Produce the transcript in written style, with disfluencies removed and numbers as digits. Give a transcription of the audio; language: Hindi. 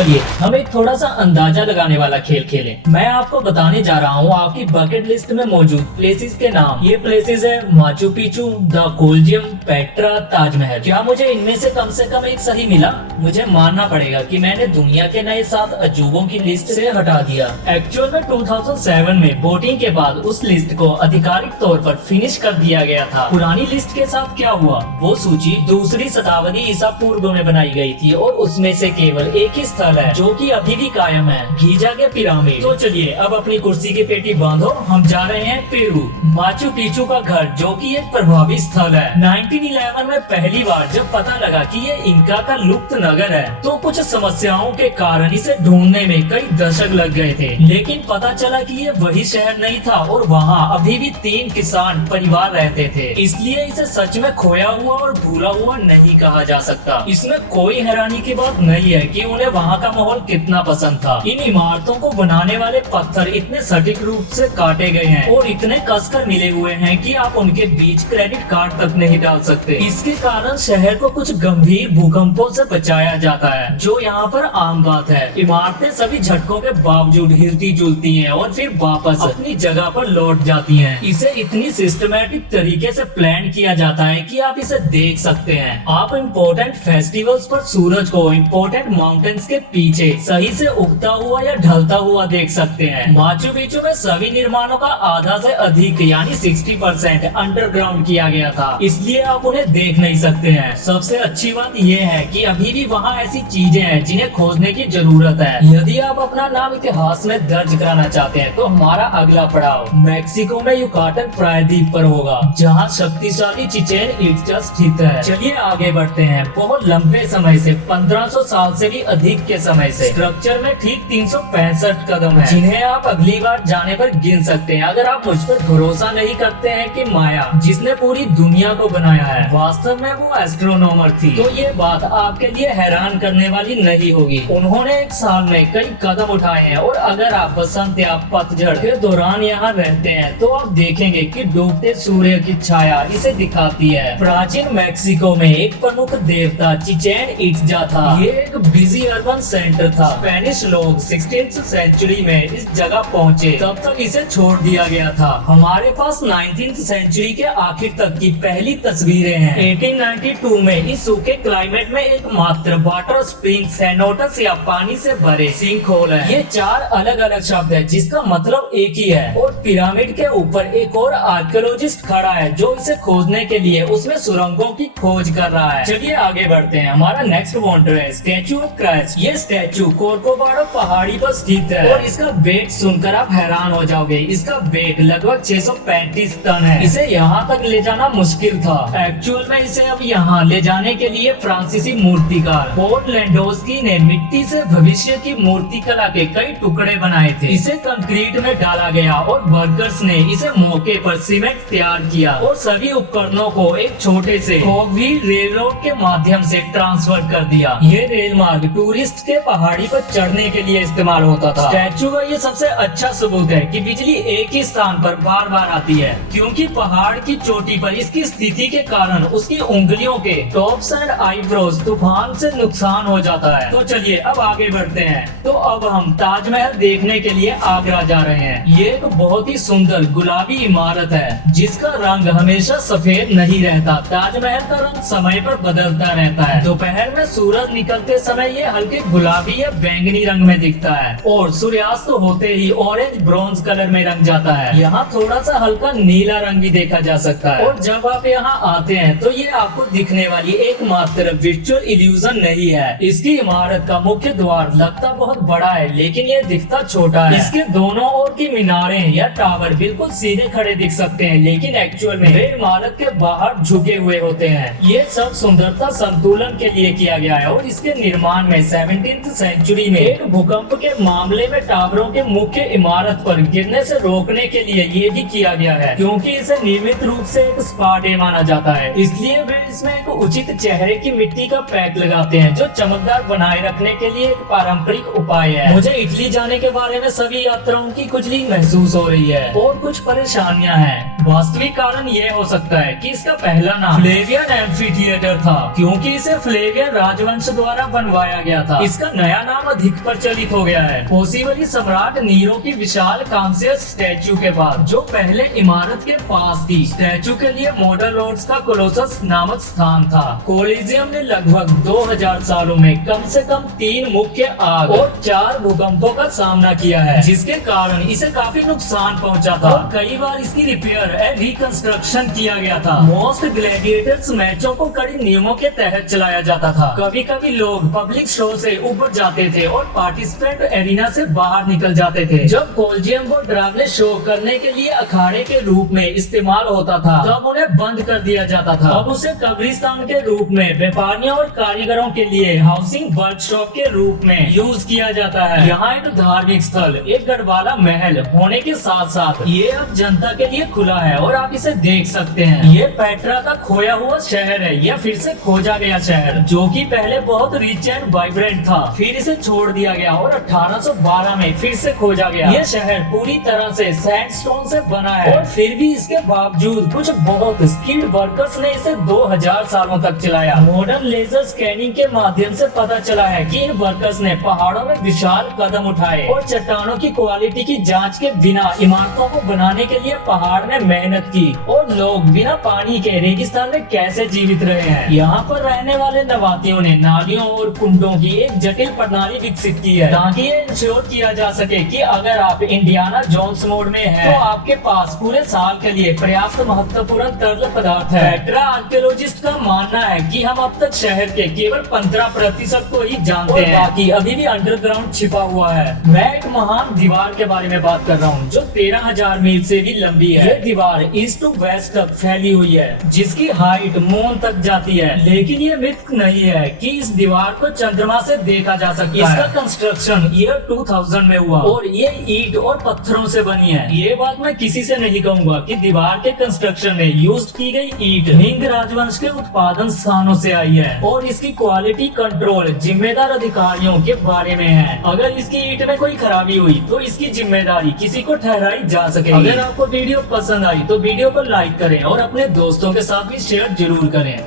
चलिए हम एक थोड़ा सा अंदाजा लगाने वाला खेल खेलें। मैं आपको बताने जा रहा हूँ आपकी बकेट लिस्ट में मौजूद प्लेसेस के नाम। ये प्लेसेस है Machu Picchu, the Colosseum, Petra, Taj Mahal. क्या मुझे इनमें से कम एक सही मिला? मुझे मानना पड़ेगा कि मैंने दुनिया के नए 7 अजूबों की लिस्ट से हटा दिया। एक्चुअल में 2007 में वोटिंग के बाद उस लिस्ट को आधिकारिक तौर पर फिनिश कर दिया गया था। पुरानी लिस्ट के साथ क्या हुआ? वो सूची 2री शताब्दी ईसा पूर्व में बनाई गई थी और उसमें से केवल एक ही स्थल है जो कि अभी भी कायम है, गीजा के पिरामिड। तो चलिए अब अपनी कुर्सी की पेटी बांधो, हम जा रहे हैं पेरू। माचू पिचू का घर जो कि एक प्रभावी स्थल है। 1911 में पहली बार जब पता लगा कि ये इंका का लुप्त नगर है तो कुछ समस्याओं के कारण इसे ढूंढने में कई दशक लग गए थे, लेकिन पता चला कि ये वही शहर नहीं था और वहाँ अभी भी 3 किसान परिवार रहते थे। इसलिए इसे सच में खोया हुआ और भूला हुआ नहीं कहा जा सकता। इसमें कोई हैरानी की बात नहीं है कि उन्हें वहाँ का माहौल कितना पसंद था। इन इमारतों को बनाने वाले पत्थर इतने सटीक रूप से काटे गए हैं और इतने कसकर मिले हुए हैं कि आप उनके बीच क्रेडिट कार्ड तक नहीं डाल सकते। इसके कारण शहर को कुछ गंभीर भूकंपों से बचाया जाता है, जो यहाँ पर आम बात है। इमारतें सभी झटकों के बावजूद हिलती जुलती हैं और फिर वापस अपनी जगह पर लौट जाती हैं। इसे इतनी सिस्टमैटिक तरीके से प्लान किया जाता है कि आप इसे देख सकते हैं। आप इम्पोर्टेंट फेस्टिवल्स पर सूरज को इम्पोर्टेंट माउंटेन्स के पीछे सही से उगता हुआ या ढलता हुआ देख सकते हैं। माचू पिचू में सभी निर्माणों का आधा से अधिक यानी 60% अंडरग्राउंड किया गया था, इसलिए आप उन्हें देख नहीं सकते हैं। सबसे अच्छी बात यह है कि अभी भी वहाँ ऐसी चीजें हैं जिन्हें खोजने की जरूरत है। यदि आप अपना नाम इतिहास में दर्ज कराना चाहते हैं तो हमारा अगला पड़ाव मैक्सिको में युकाटन प्रायद्वीप पर होगा, जहाँ शक्तिशाली चिचेन इट्जा स्थित है। चलिए आगे बढ़ते हैं। बहुत लंबे समय से 1500 साल से भी अधिक के समय से स्ट्रक्चर में ठीक 365 कदम है, जिन्हें आप अगली बार जाने पर गिन सकते हैं। अगर आप मुझ पर भरोसा नहीं करते हैं कि माया जिसने पूरी दुनिया को बनाया है वास्तव में वो एस्ट्रोनॉमर थी, तो ये बात आपके लिए हैरान करने वाली नहीं होगी। उन्होंने एक साल में कई कदम उठाए हैं और अगर आप बसंत या पतझड़ के दौरान यहाँ रहते हैं तो आप देखेंगे कि डूबते सूर्य की छाया इसे दिखाती है। प्राचीन मैक्सिको में एक प्रमुख देवता चिचेन इट्जा था। ये एक बिजी अर्बन सेंटर था। स्पेनिश लोग 16th सेंचुरी में इस जगह पहुँचे, तब तक इसे छोड़ दिया गया था। हमारे पास 19th सेंचुरी के आखिर तक की पहली तस्वीरें हैं। 1892 में इस सूखे क्लाइमेट में एकमात्र वाटर स्प्रिंग सेनोटस या पानी से भरे सिंक होल है। ये 4 अलग अलग शब्द है जिसका मतलब एक ही है। और पिरामिड के ऊपर एक और आर्कियोलॉजिस्ट खड़ा है जो इसे खोजने के लिए उसमें सुरंगों की खोज कर रहा है। चलिए आगे बढ़ते हैं। हमारा नेक्स्ट वंडर है स्टैचू ऑफ क्राइस्ट। ये स्टैचू कोर्कोवाडो पहाड़ी पर स्थित है और इसका वेट सुनकर आप हैरान हो जाओगे। इसका वेट लगभग 635 टन है। इसे यहाँ तक ले जाना मुश्किल था। एक्चुअल में इसे अब यहाँ ले जाने के लिए फ्रांसीसी मूर्तिकार पॉल लैंडोस्की ने मिट्टी से भविष्य की मूर्ति कला के कई टुकड़े बनाए थे। इसे कंक्रीट में डाला गया और वर्कर्स ने इसे मौके पर सीमेंट तैयार किया और सभी उपकरणों को एक छोटे से व्हील रेलरोड के माध्यम से ट्रांसफर कर दिया। ये रेल मार्ग टूरिस्ट के पहाड़ी पर चढ़ने के लिए इस्तेमाल होता था। स्टैचू का ये सबसे अच्छा सबूत है कि बिजली एक ही स्थान पर बार बार आती है, क्योंकि पहाड़ की चोटी पर इसकी स्थिति के कारण उसकी उंगलियों के टॉप्स एंड आईब्रोज तूफान से नुकसान हो जाता है। तो चलिए अब आगे बढ़ते हैं। तो अब हम ताजमहल देखने के लिए आगरा जा रहे हैं। ये एक बहुत ही सुंदर गुलाबी इमारत है जिसका रंग हमेशा सफेद नहीं रहता। ताजमहल का रंग समय पर बदलता रहता है। दोपहर में सूरज निकलते समय ये हल्के गुलाबी या बैंगनी रंग में दिखता है और सूर्यास्त होते ही ऑरेंज ब्रॉन्ज कलर में रंग जाता है। यहाँ थोड़ा सा हल्का नीला रंग भी देखा जा सकता है। और जब आप यहाँ आते हैं तो ये आपको दिखने वाली एकमात्र विजुअल इल्यूजन नहीं है। इसकी इमारत का मुख्य द्वार लगता बहुत बड़ा है लेकिन ये दिखता छोटा है। इसके दोनों ओर की मीनारें या टावर बिल्कुल सीधे खड़े दिख सकते हैं, लेकिन एक्चुअल में वे इमारत के बाहर झुके हुए होते हैं। ये सब सुंदरता संतुलन के लिए किया गया है और इसके निर्माण में 17th सेंचुरी में एक भूकंप के मामले में टावरों के मुख्य इमारत पर गिरने से रोकने के लिए ये भी किया गया है, क्योंकि इसे नियमित रूप से एक स्पा डे माना जाता है। इसलिए वे इसमें एक उचित चेहरे की मिट्टी का पैक लगाते हैं जो चमकदार बनाए रखने के लिए एक पारंपरिक उपाय है। मुझे इटली जाने के बारे में सभी यात्राओं की खुजली महसूस हो रही है और कुछ परेशानियां हैं। वास्तविक कारण ये हो सकता है कि इसका पहला नाम फ्लेवियन एम्फीथिएटर था, क्योंकि इसे फ्लेवियन राजवंश द्वारा बनवाया गया था। इसका नया नाम अधिक प्रचलित हो गया है, पॉसिबली सम्राट नीरो की विशाल कांस्य स्टैचू के बाद, जो पहले इमारत के पास थी। स्टैचू के लिए मॉडल रोड्स का कोलोसस नामक स्थान था। कोलिजियम ने लगभग 2000 सालों में कम से कम 3 मुख्य आग और 4 भूकंपों का सामना किया है, जिसके कारण इसे काफी नुकसान पहुंचा था और कई बार इसकी रिपेयर एंड रिकंस्ट्रक्शन किया गया था। मोस्ट ग्लैडिएटर्स मैचों को कड़ी नियमों के तहत चलाया जाता था। कभी कभी लोग पब्लिक शो से उबर जाते थे और पार्टिसिपेंट एरिना से बाहर निकल जाते थे। जब कोलिजियम को डरावने शो करने के लिए अखाड़े के रूप में इस्तेमाल होता था, तब उन्हें बंद कर दिया जाता था। अब उसे कब्रिस्तान के रूप में व्यापारियों और कारीगरों के लिए हाउसिंग वर्कशॉप के रूप में यूज किया जाता है। यहाँ एक धार्मिक स्थल, एक गढ़वाला महल होने के साथ साथ ये अब जनता के लिए खुला है और आप इसे देख सकते हैं। ये पेट्रा का खोया हुआ शहर है, यह फिर से खोजा गया शहर, जो कि पहले बहुत रिच एंड वाइब्रेंट था, फिर इसे छोड़ दिया गया और 1812 में फिर से खोजा गया। यह शहर पूरी तरह से सैंडस्टोन से बना है और फिर भी इसके बावजूद कुछ बहुत स्किल्ड वर्कर्स ने इसे 2000 सालों तक चलाया। मॉडर्न लेजर स्कैनिंग के माध्यम से पता चला है कि इन वर्कर्स ने पहाड़ों में विशाल कदम उठाए और चट्टानों की क्वालिटी की जांच के बिना इमारतों को बनाने के लिए पहाड़ में मेहनत की। और लोग बिना पानी के रेगिस्तान में कैसे जीवित रहे हैं। यहाँ पर रहने वाले नबातियों ने नालियों और कुंडों की एक जटिल प्रणाली विकसित की है, ताकि ये इंश्योर किया जा सके कि अगर आप इंडियाना जोन्स मोड में हैं, तो आपके पास पूरे साल के लिए पर्याप्त महत्वपूर्ण तरल पदार्थ है। पेट्रा आर्कियोलॉजिस्ट का मानना है कि हम अब तक शहर के केवल 15% को ही जानते हैं, बाकी अभी भी अंडरग्राउंड छिपा हुआ है। मैं एक महान दीवार के बारे में बात कर रहा हूँ, जो 13,000 मील से भी लंबी है। ये दीवार ईस्ट टू वेस्ट तक फैली हुई है, जिसकी हाइट मून तक जाती है। लेकिन ये मिथ नहीं है कि इस दीवार को चंद्रमा से देखा जा सकता है। इसका कंस्ट्रक्शन ईयर 2000 में हुआ और ये ईंट और पत्थरों से बनी है। ये बात मैं किसी से नहीं कहूँगा कि दीवार के कंस्ट्रक्शन में यूज की गई ईंट मिंग राजवंश के उत्पादन स्थानों से आई है और इसकी क्वालिटी कंट्रोल जिम्मेदार अधिकारियों के बारे में है। अगर इसकी ईंट में कोई खराबी हुई तो इसकी जिम्मेदारी किसी को ठहराई जा सके। अगर आपको वीडियो पसंद आई तो वीडियो को लाइक करें और अपने दोस्तों के साथ भी शेयर जरूर करें।